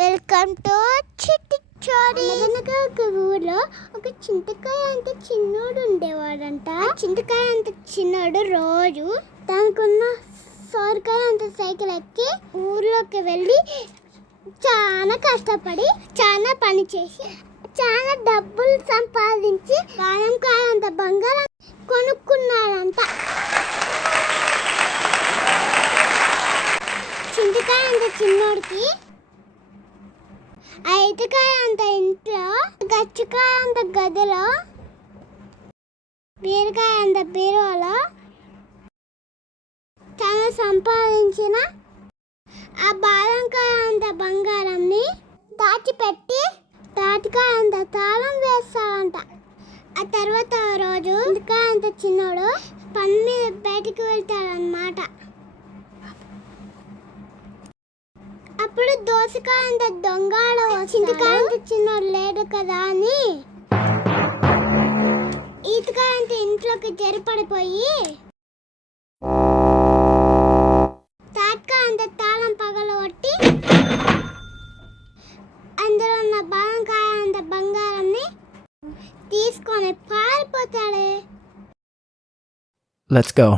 Welcome to చిట్టి చోరీ. ఒక ఊర్లో ఒక చింతకాయ అంత చిన్నోడు ఉండేవాడంట. చింతకాయ అంత చిన్నోడు రోజు తనకున్న సొరకాయ అంత సైకిల్ ఎక్కి ఊర్లోకి వెళ్ళి చాలా కష్టపడి చాలా పని చేసి చాలా డబ్బులు సంపాదించి కాయ అంత బంగారం కొనుక్కున్నాడంట. చింతకాయ అంత చిన్నోడికి ఐదుకాయ అంత ఇంట్లో, గచ్చకాయ అంత గదిలో, బీరకాయ అంత బీరువాలో తను సంపాదించిన ఆ బాదంకాయ అంత బంగారంని దాచిపెట్టి తాటికాయ అంత తాళం వేస్తాడంట. ఆ తర్వాత రోజు చింతకాయ అంత చిన్నోడు పని మీద బయటికి వెళ్తాడనమాట. అప్పుడు దోసకాయ అంత దొంగడు చింతకాయ అంత చిన్నోడు లేడు కదా అని ఈతకాయ అంత ఇంట్లోకి జరిపడిపోయి తాటికాయ అంత తాళం పగలగొట్టి అందులో ఉన్న బాదంకాయ అంత బంగారాన్ని తీసుకొని పారిపోతాడే. Let's go.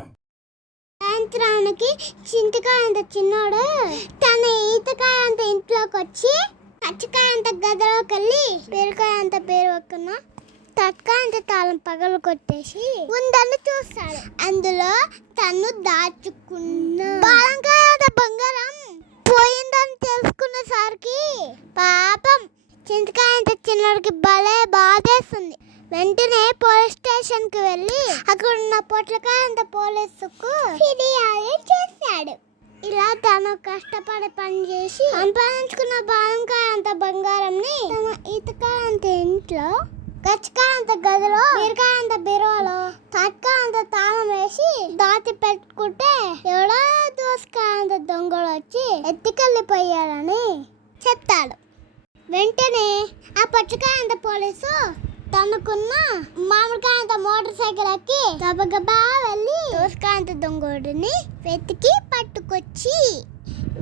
సాయంత్రానికి చింతకాయ అంత చిన్నోడు తన ఈతకాయ అంత ఇంట్లోకి వచ్చి పచ్చకాయ అంత గదిలోకి వెళ్ళి బీరకాయ అంత బీరువక్కున్న తట్కాయ అంత తాళం పగలు కొట్టేసి ఉందని చూస్తాడు. అందులో తను దాచుకున్న బాదంకాయ అంత బంగారం పోయిందని తెలుసుకునేసరికి పాపం చింతకాయ అంత చిన్నోడికి భలే బాధేస్తుంది. వెంటనే పోలీస్ స్టేషన్ కి వెళ్ళి అక్కడ ఉన్న పొట్లకాయ అంత పోలీసుకు ఫిర్యాదు చేశాడు. ఇలా తను కష్టపడి పని చేసి సంపాదించుకున్న బాదంకాయ అంత బంగారంని తన ఈతకాయ అంత ఇంట్లో, గచ్చకాయ అంత గదిలో, బీరకాయ అంత బీరువాలో, తాటికాయ అంత తాళం వేసి దాచి పెట్టుకుంటే ఎవడో దోసకాయ అంత దొంగలు వచ్చి ఎత్తుకెళ్ళిపోయాడని చెప్తాడు. వెంటనే ఆ పచ్చకాయ అంత పోలీసు తనకున్న మామిడికాయ అంత మోటార్ సైకిల్ ఎక్కి గబగబా వెళ్ళి దోసకాయ అంత దొంగోడిని వెతికి పట్టుకొచ్చి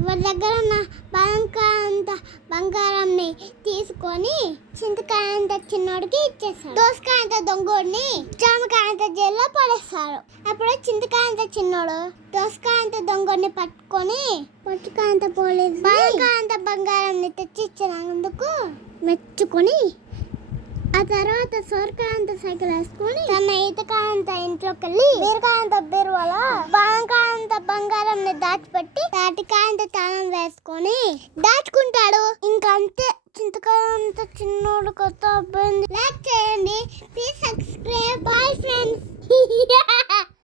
వాళ్ళ దగ్గర ఉన్న బాదంకాయ అంత బంగారాన్ని తీసుకొని చింతకాయ అంత చిన్నోడికి ఇచ్చేస్తారు. దోసకాయ అంత దొంగోడిని జామకాయ అంత జైల్లో పడేస్తారు. అప్పుడు చింతకాయ అంత చిన్నోడు దోసకాయ అంత దొంగోడిని పట్టుకొని పొట్టుకాయ అంత పోలీసు బాదంకాయ అంత బంగారాన్ని తెచ్చి ఇచ్చినందుకు మెచ్చుకొని ఆ తర్వాత సొరకాయ అంత సైకిల్ వేసుకొని తన ఈతకాయ అంత ఇంట్లోకి వెళ్ళి బీరకాయ అంత బీరువాలో బాదంకాయ అంత బంగారాన్ని దాచిపెట్టి తాటికాయ అంత తాళం వేసుకొని దాచుకుంటాడు. ఇంకంతే, చింతకాయ అంత చిన్నోడు కొత్త అబ్బాయి. లైక్ చేయండి, ప్లీజ్ సబ్స్క్రైబ్. Bye friends.